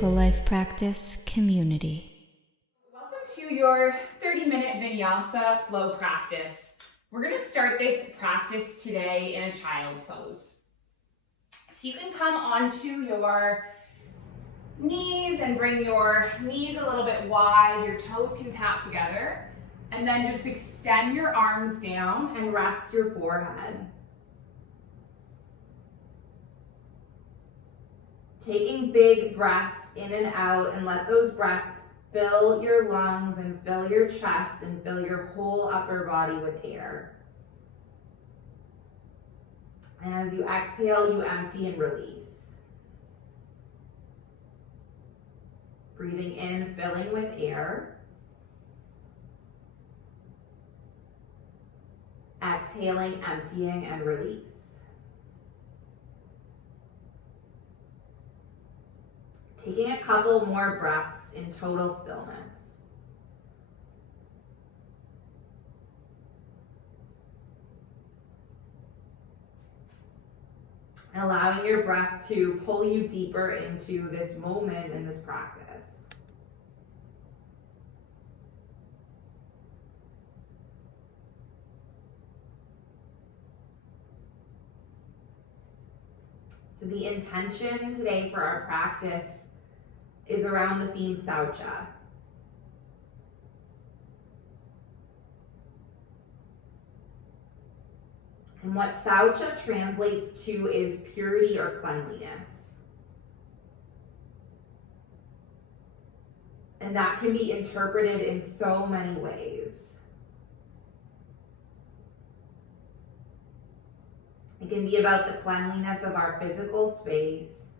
Mindful Life Practice community. Welcome to your 30-minute Vinyasa flow practice. We're going to start this practice today in a child's pose. So you can come onto your knees and bring your knees a little bit wide. Your toes can tap together. And then just extend your arms down and rest your forehead. Taking big breaths in and out, and let those breaths fill your lungs and fill your chest and fill your whole upper body with air. And as you exhale, you empty and release. Breathing in, filling with air. Exhaling, emptying, and release. Taking a couple more breaths in total stillness. And allowing your breath to pull you deeper into this moment in this practice. So the intention today for our practice is around the theme SAUCHA. And what SAUCHA translates to is purity or cleanliness. And that can be interpreted in so many ways. It can be about the cleanliness of our physical space.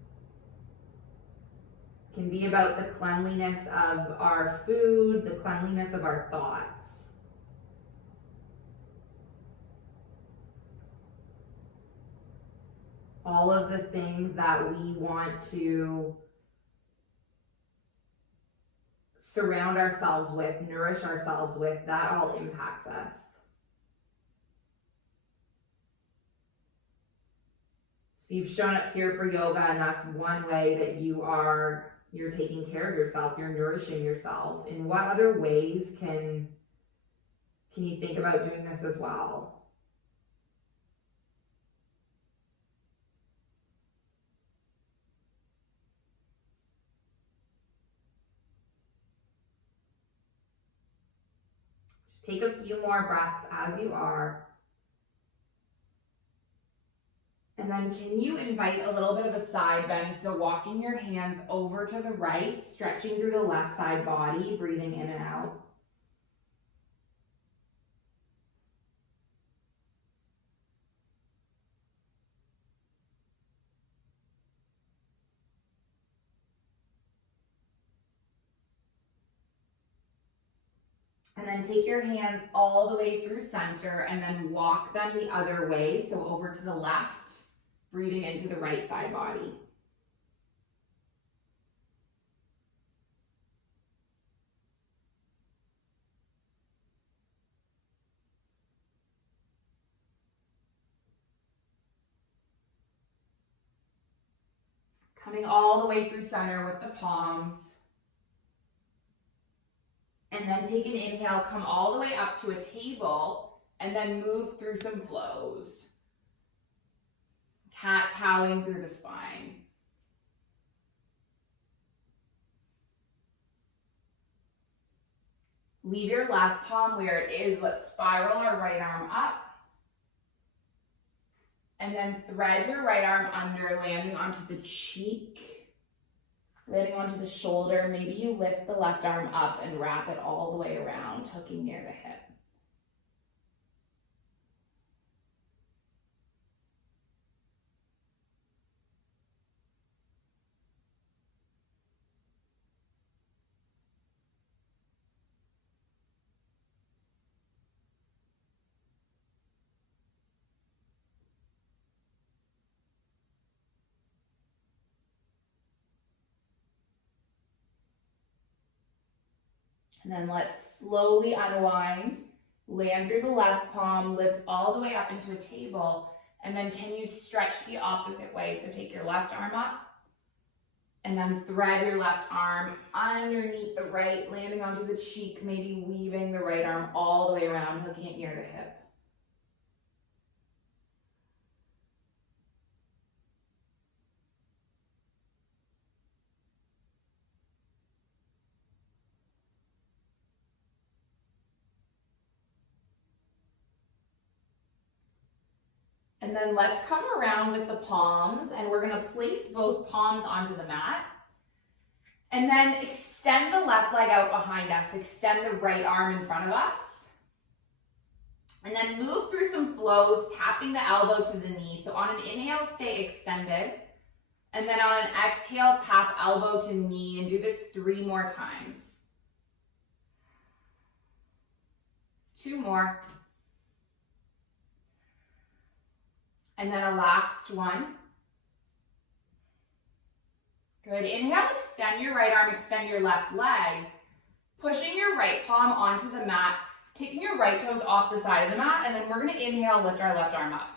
It can be about the cleanliness of our food, the cleanliness of our thoughts. All of the things that we want to surround ourselves with, nourish ourselves with, that all impacts us. So you've shown up here for yoga, and that's one way that you're taking care of yourself, you're nourishing yourself. In what other ways can you think about doing this as well? Just take a few more breaths as you are. And then can you invite a little bit of a side bend? So walking your hands over to the right, stretching through the left side body, breathing in and out. And then take your hands all the way through center and then walk them the other way. So over to the left, breathing into the right side body. Coming all the way through center with the palms. And then take an inhale, come all the way up to a table, and then move through some flows. Cat-cowing through the spine. Leave your left palm where it is. Let's spiral our right arm up. And then thread your right arm under, landing onto the cheek, landing onto the shoulder. Maybe you lift the left arm up and wrap it all the way around, hooking near the hip. And then let's slowly unwind, land through the left palm, lift all the way up into a table, and then can you stretch the opposite way? So take your left arm up And then thread your left arm underneath the right, landing onto the cheek, maybe weaving the right arm all the way around, hooking it near the hip. And then let's come around with the palms, and we're gonna place both palms onto the mat. And then extend the left leg out behind us, extend the right arm in front of us. And then move through some flows, tapping the elbow to the knee. So on an inhale, stay extended. And then on an exhale, tap elbow to knee, and do this 3 more times. 2 more. And then a last one. Good. Inhale, extend your right arm, extend your left leg. Pushing your right palm onto the mat, taking your right toes off the side of the mat, and then we're going to inhale, lift our left arm up.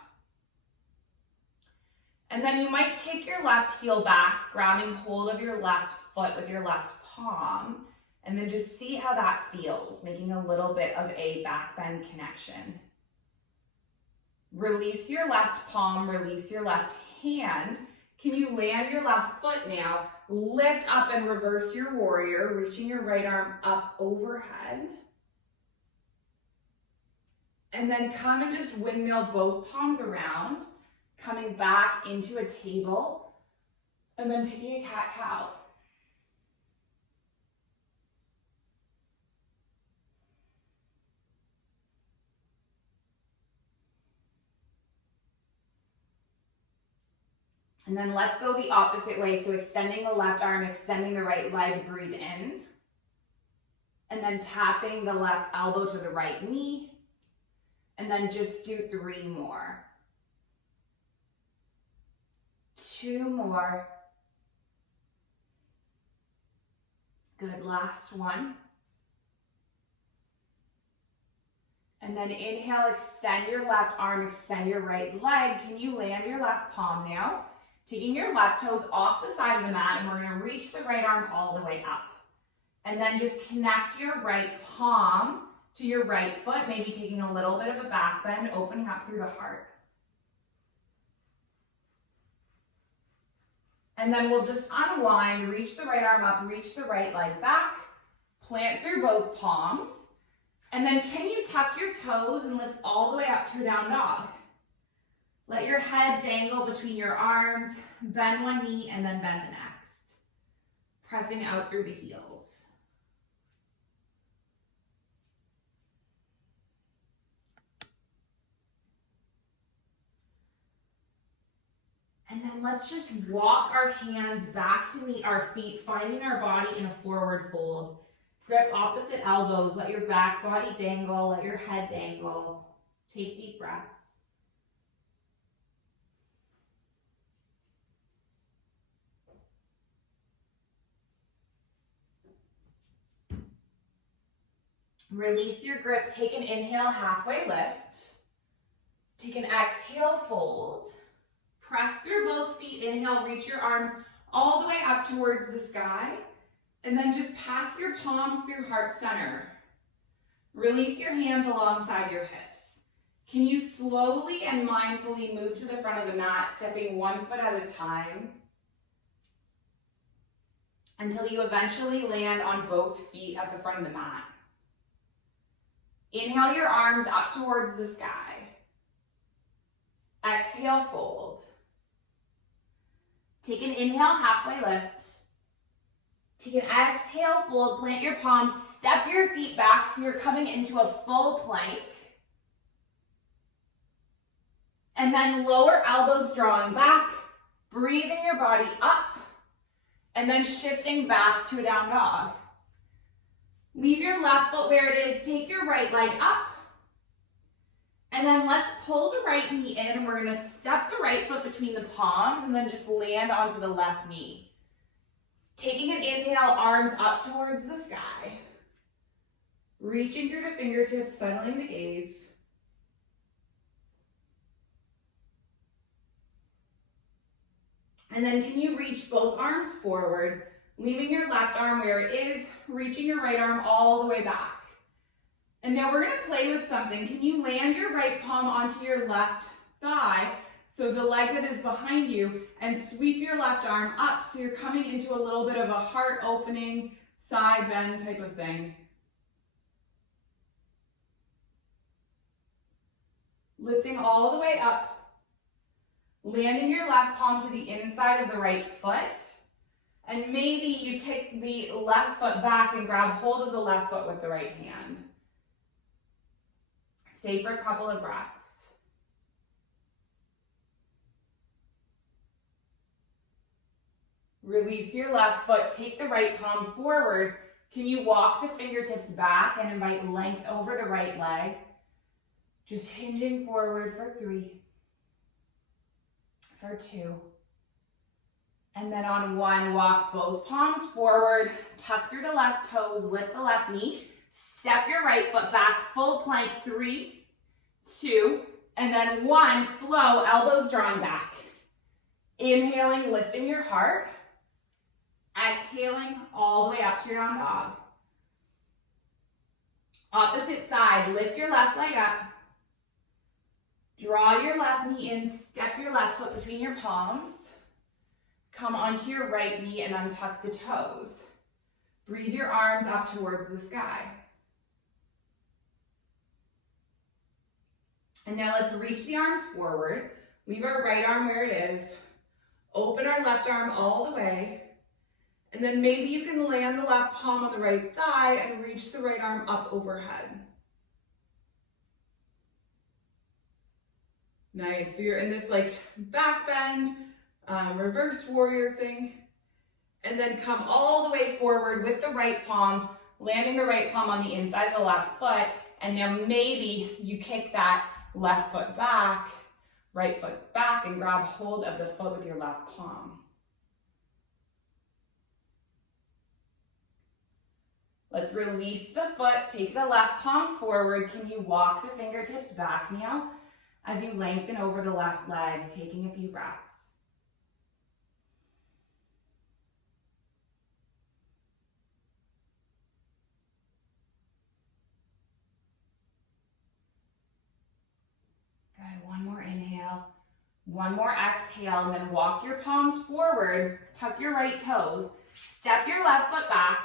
And then you might kick your left heel back, grabbing hold of your left foot with your left palm, and then just see how that feels, making a little bit of a back bend connection. Release your left palm, release your left hand. Can you land your left foot now? Lift up and reverse your warrior, reaching your right arm up overhead. And then come and just windmill both palms around, coming back into a table, and then taking a cat-cow. And then let's go the opposite way. So extending the left arm, extending the right leg, breathe in. And then tapping the left elbow to the right knee. And then just do 3 more. 2 more. Good, last one. And then inhale, extend your left arm, extend your right leg. Can you land your left palm now? Taking your left toes off the side of the mat, and we're gonna reach the right arm all the way up. And then just connect your right palm to your right foot, maybe taking a little bit of a back bend, opening up through the heart. And then we'll just unwind, reach the right arm up, reach the right leg back, plant through both palms. And then can you tuck your toes and lift all the way up to a down dog? Let your head dangle between your arms, bend one knee, and then bend the next. Pressing out through the heels. And then let's just walk our hands back to meet our feet, finding our body in a forward fold. Grip opposite elbows, let your back body dangle, let your head dangle. Take deep breaths. Release your grip, take an inhale, halfway lift. Take an exhale, fold. Press through both feet, inhale, reach your arms all the way up towards the sky. And then just pass your palms through heart center. Release your hands alongside your hips. Can you slowly and mindfully move to the front of the mat, stepping 1 foot at a time, until you eventually land on both feet at the front of the mat. Inhale your arms up towards the sky. Exhale, fold. Take an inhale, halfway lift. Take an exhale, fold, plant your palms, step your feet back so you're coming into a full plank. And then lower elbows drawing back, breathing your body up, and then shifting back to a down dog. Leave your left foot where it is, take your right leg up, and then let's pull the right knee in. We're gonna step the right foot between the palms and then just land onto the left knee. Taking an inhale, arms up towards the sky. Reaching through the fingertips, settling the gaze. And then can you reach both arms forward, leaving your left arm where it is, reaching your right arm all the way back. And now we're gonna play with something. Can you land your right palm onto your left thigh, so the leg that is behind you, and sweep your left arm up so you're coming into a little bit of a heart opening, side bend type of thing. Lifting all the way up, landing your left palm to the inside of the right foot, and maybe you kick the left foot back and grab hold of the left foot with the right hand. Stay for a couple of breaths. Release your left foot, take the right palm forward. Can you walk the fingertips back and invite length over the right leg? Just hinging forward for 3, for 2. And then on 1, walk both palms forward, tuck through the left toes, lift the left knee, step your right foot back, full plank, 3, 2, and then 1, flow, elbows drawing back. Inhaling, lifting your heart. Exhaling all the way up to your down dog. Opposite side, lift your left leg up. Draw your left knee in, step your left foot between your palms. Come onto your right knee and untuck the toes. Breathe your arms up towards the sky. And now let's reach the arms forward. Leave our right arm where it is. Open our left arm all the way. And then maybe you can land the left palm on the right thigh and reach the right arm up overhead. Nice, so you're in this like back bend, reverse warrior thing. And then come all the way forward with the right palm, landing the right palm on the inside of the left foot. And now maybe you kick that left foot back, right foot back, and grab hold of the foot with your left palm. Let's release the foot, take the left palm forward. Can you walk the fingertips back now as you lengthen over the left leg, taking a few breaths. Good, one more inhale, one more exhale, and then walk your palms forward, tuck your right toes, step your left foot back,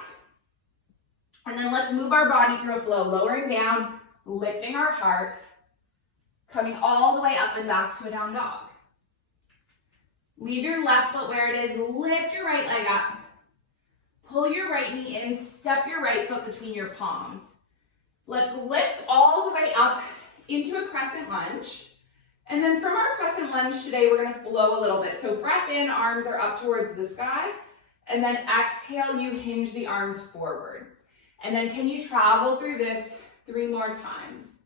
and then let's move our body through a flow, lowering down, lifting our heart, coming all the way up and back to a down dog. Leave your left foot where it is, lift your right leg up, pull your right knee in, step your right foot between your palms. Let's lift all the way up into a crescent lunge. And then from our crescent lunge today, we're gonna flow a little bit. So breath in, arms are up towards the sky. And then exhale, you hinge the arms forward. And then can you travel through this 3 more times?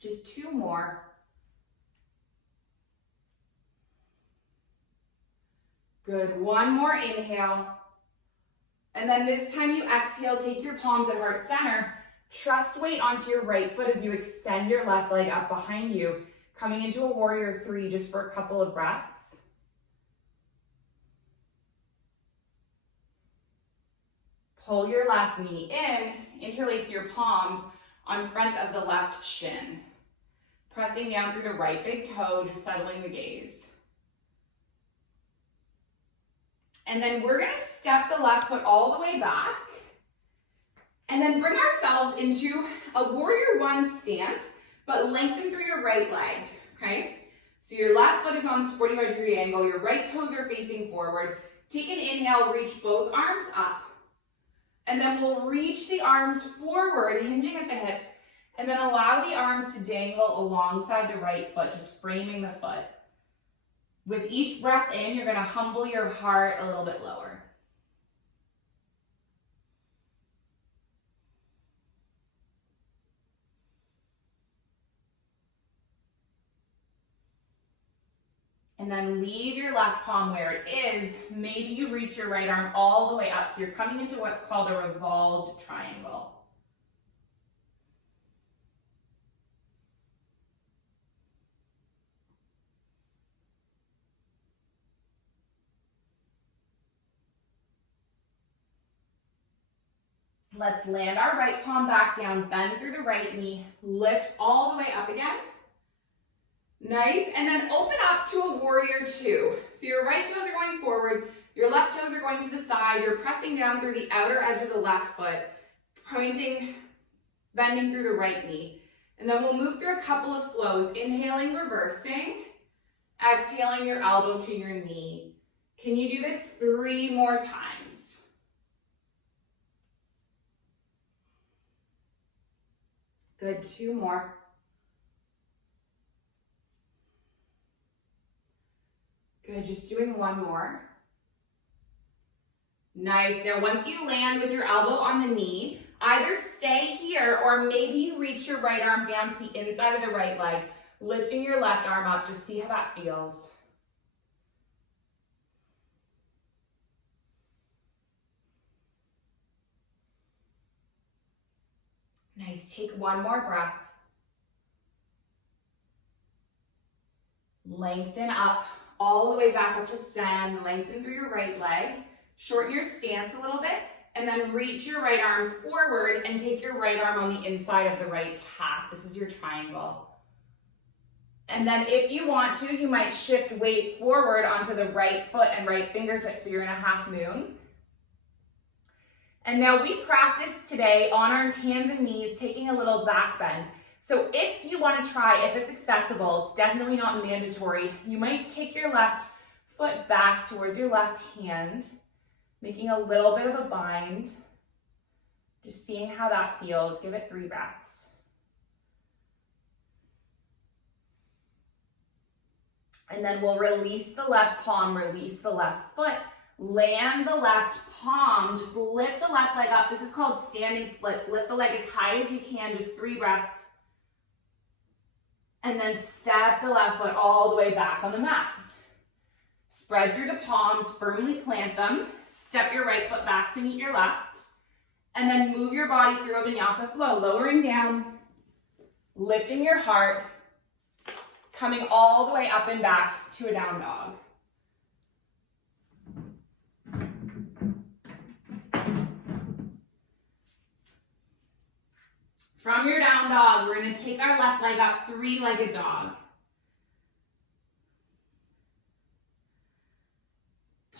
Just 2 more. Good, 1 more inhale. And then this time you exhale, take your palms at heart center. Trust weight onto your right foot as you extend your left leg up behind you, coming into a warrior 3 just for a couple of breaths. Pull your left knee in, interlace your palms on front of the left shin. Pressing down through the right big toe, just settling the gaze. And then we're gonna step the left foot all the way back and then bring ourselves into a warrior 1 stance, but lengthen through your right leg, okay? So your left foot is on this 45-degree angle, your right toes are facing forward. Take an inhale, reach both arms up. And then we'll reach the arms forward, hinging at the hips, and then allow the arms to dangle alongside the right foot, just framing the foot. With each breath in, you're gonna humble your heart a little bit lower. And then leave your left palm where it is. Maybe you reach your right arm all the way up, so you're coming into what's called a revolved triangle. Let's land our right palm back down, bend through the right knee, lift all the way up again. Nice, and then open up to a warrior two. So your right toes are going forward, your left toes are going to the side, you're pressing down through the outer edge of the left foot, pointing, bending through the right knee. And then we'll move through a couple of flows, inhaling, reversing, exhaling your elbow to your knee. Can you do this 3 more times? Good, 2 more. Good, just doing 1 more. Nice, now once you land with your elbow on the knee, either stay here or maybe you reach your right arm down to the inside of the right leg, lifting your left arm up, just see how that feels. Nice, take 1 more breath. Lengthen up, all the way back up to stand, lengthen through your right leg, shorten your stance a little bit, and then reach your right arm forward and take your right arm on the inside of the right calf. This is your triangle. And then if you want to, you might shift weight forward onto the right foot and right fingertip, so you're in a half moon. And now we practice today on our hands and knees, taking a little back bend. So if you want to try, if it's accessible, it's definitely not mandatory, you might kick your left foot back towards your left hand, making a little bit of a bind, just seeing how that feels. Give it 3 breaths. And then we'll release the left palm, release the left foot, land the left palm, just lift the left leg up. This is called standing splits. Lift the leg as high as you can, just 3 breaths. And then step the left foot all the way back on the mat. Spread through the palms, firmly plant them. Step your right foot back to meet your left. And then move your body through a vinyasa flow, lowering down, lifting your heart, coming all the way up and back to a down dog. From your down dog, we're going to take our left leg up, 3-legged dog.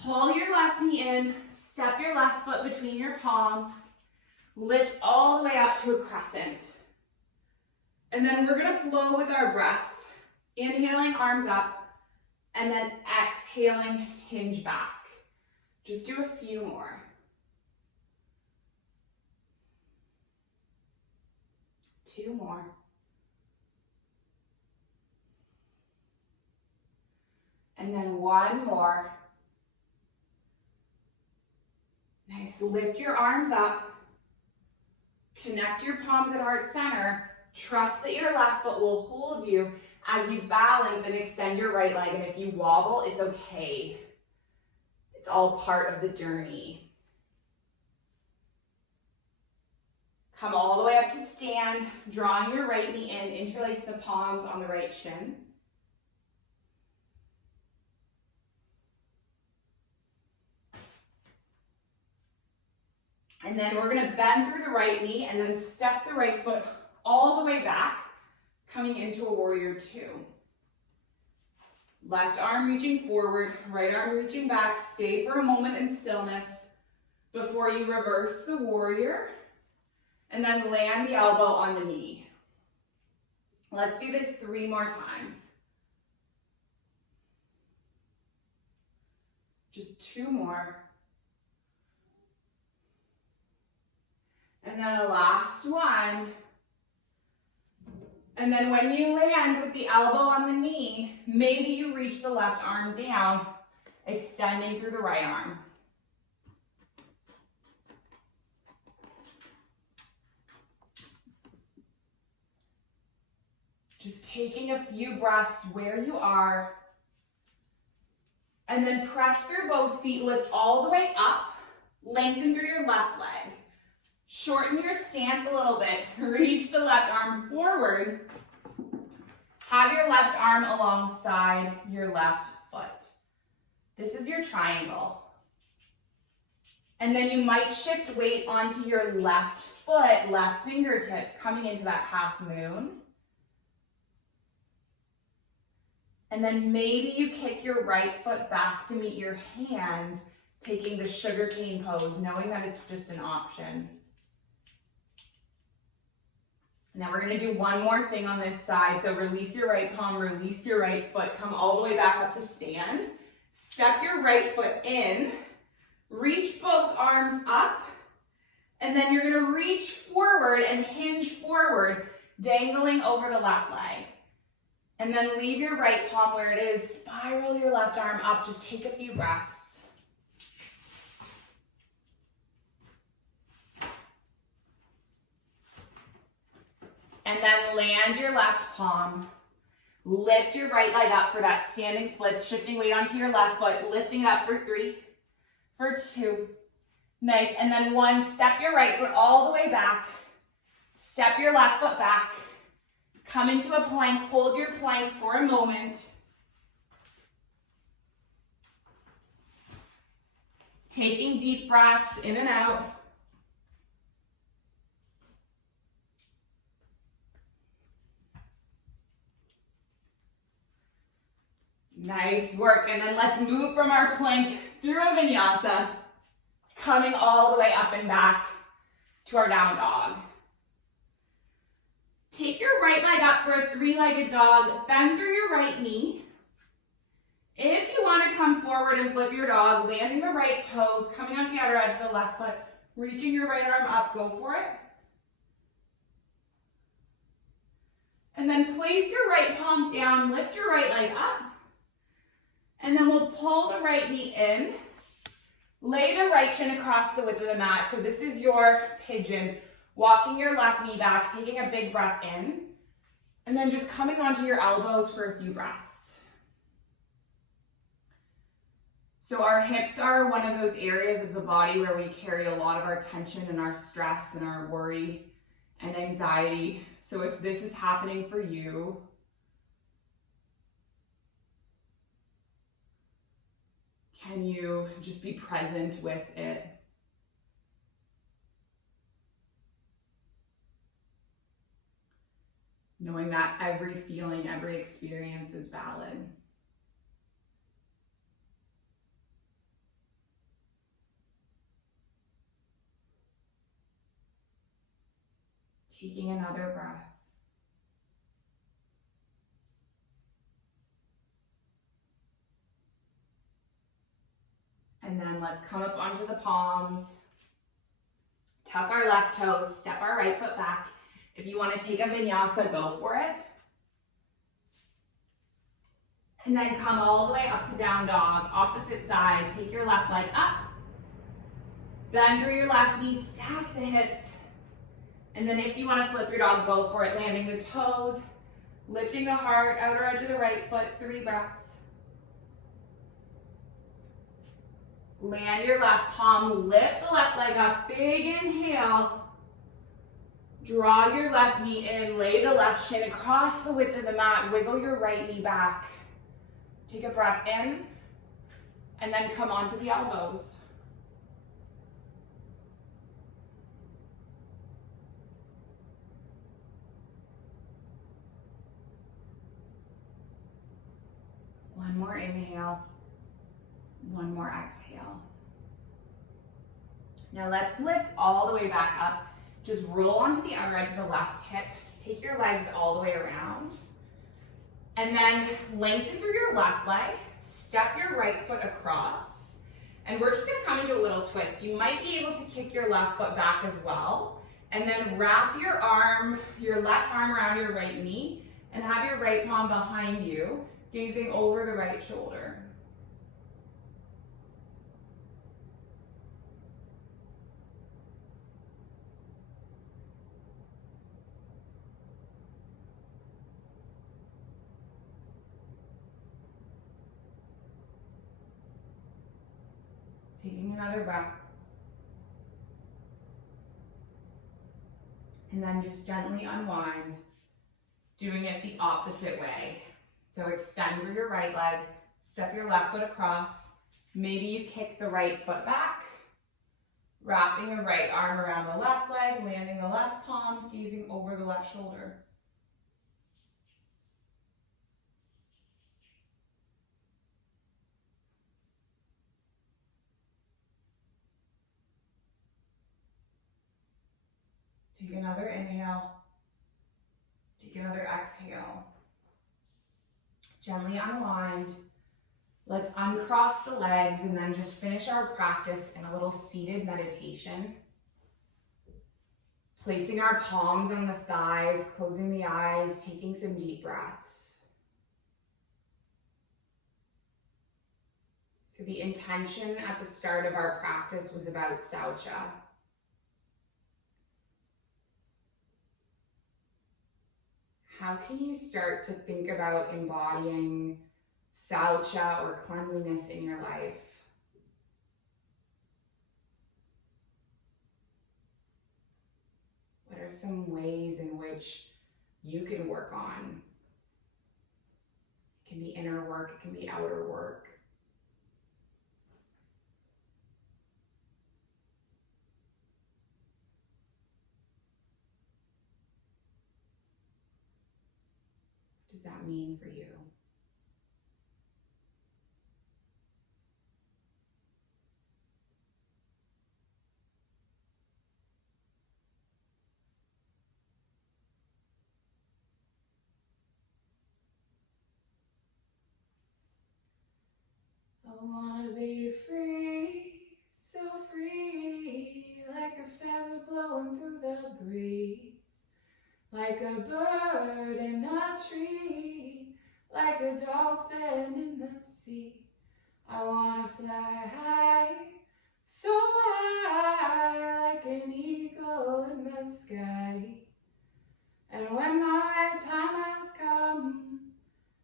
Pull your left knee in, step your left foot between your palms, lift all the way up to a crescent. And then we're going to flow with our breath, inhaling arms up, and then exhaling, hinge back. Just do a few more. 2 more. And then 1 more. Nice, lift your arms up. Connect your palms at heart center. Trust that your left foot will hold you as you balance and extend your right leg. And if you wobble, it's okay. It's all part of the journey. Come all the way up to stand, drawing your right knee in, interlace the palms on the right shin. And then we're going to bend through the right knee and then step the right foot all the way back, coming into a warrior two. Left arm reaching forward, right arm reaching back. Stay for a moment in stillness before you reverse the warrior. And then land the elbow on the knee. Let's do this 3 more times. Just 2 more. And then a last one. And then when you land with the elbow on the knee, maybe you reach the left arm down, extending through the right arm. Just taking a few breaths where you are. And then press through both feet, lift all the way up, lengthen through your left leg. Shorten your stance a little bit, reach the left arm forward. Have your left arm alongside your left foot. This is your triangle. And then you might shift weight onto your left foot, left fingertips, coming into that half moon. And then maybe you kick your right foot back to meet your hand, taking the sugarcane pose, knowing that it's just an option. Now we're going to do one more thing on this side. So release your right palm, release your right foot, come all the way back up to stand. Step your right foot in, reach both arms up, and then you're going to reach forward and hinge forward, dangling over the left leg. And then leave your right palm where it is, spiral your left arm up, just take a few breaths. And then land your left palm, lift your right leg up for that standing split, shifting weight onto your left foot, lifting it up for 3, for 2, nice, and then 1, step your right foot all the way back, step your left foot back, come into a plank, hold your plank for a moment. Taking deep breaths in and out. Nice work, and then let's move from our plank through a vinyasa, coming all the way up and back to our down dog. Take your right leg up for a 3-legged dog, bend through your right knee. If you want to come forward and flip your dog, landing the right toes, coming onto the outer edge of the left foot, reaching your right arm up, go for it. And then place your right palm down, lift your right leg up. And then we'll pull the right knee in, lay the right shin across the width of the mat. So this is your pigeon. Walking your left knee back, taking a big breath in, and then just coming onto your elbows for a few breaths. So our hips are one of those areas of the body where we carry a lot of our tension and our stress and our worry and anxiety. So if this is happening for you, can you just be present with it? Knowing that every feeling, every experience is valid. Taking another breath. And then let's come up onto the palms. Tuck our left toes, step our right foot back. If you want to take a vinyasa, go for it. And then come all the way up to down dog, opposite side. Take your left leg up. Bend through your left knee, stack the hips. And then if you want to flip your dog, go for it. Landing the toes, lifting the heart, outer edge of the right foot, 3 breaths. Land your left palm, lift the left leg up, big inhale. Draw your left knee in, lay the left shin across the width of the mat, wiggle your right knee back. Take a breath in, and then come onto the elbows. One more inhale, one more exhale. Now let's lift all the way back up. Just roll onto the outer edge of the left hip. Take your legs all the way around. And then lengthen through your left leg. Step your right foot across. And we're just gonna come into a little twist. You might be able to kick your left foot back as well. And then wrap your left arm around your right knee and have your right palm behind you, gazing over the right shoulder. Taking another breath. And then just gently unwind, doing it the opposite way. So extend through your right leg, step your left foot across. Maybe you kick the right foot back. Wrapping the right arm around the left leg, landing the left palm, gazing over the left shoulder. Take another inhale. Take another exhale. Gently unwind. Let's uncross the legs and then just finish our practice in a little seated meditation. Placing our palms on the thighs, closing the eyes, taking some deep breaths. So the intention at the start of our practice was about SAUCHA. How can you start to think about embodying SAUCHA or cleanliness in your life? What are some ways in which you can work on? It can be inner work, it can be outer work. What does that mean for you? I wanna be free, so free, like a feather blowing through the breeze, like a bird in a tree, like a dolphin in the sea. I wanna fly high, so high, like an eagle in the sky. And when my time has come,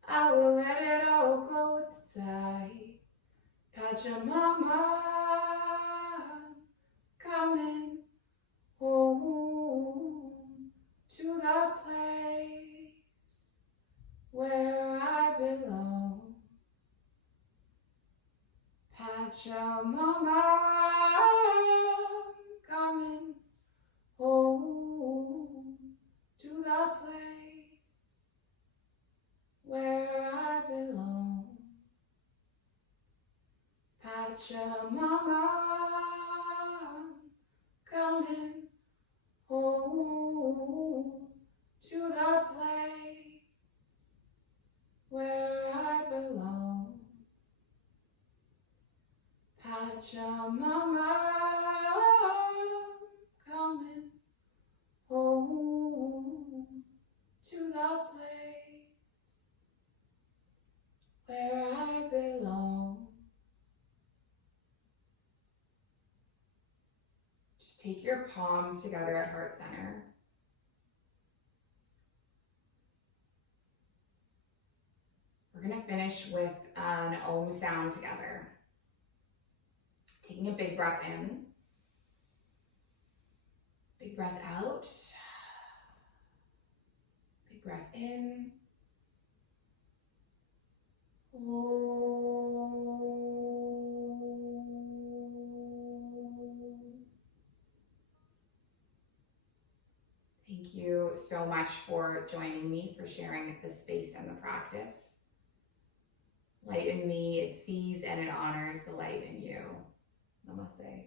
I will let it all go with a sigh. Pachamama, coming home to the place where I belong. Pachamama, coming home to the place where I belong. Pachamama, coming home to the place where I belong. Pachamama, coming home to the place where I belong. Just take your palms together at heart center. We're going to finish with an Om sound together. Taking a big breath in, big breath out, big breath in. Thank you so much for joining me, for sharing the space and the practice. Light in me, it sees and it honors the light in you. Namaste.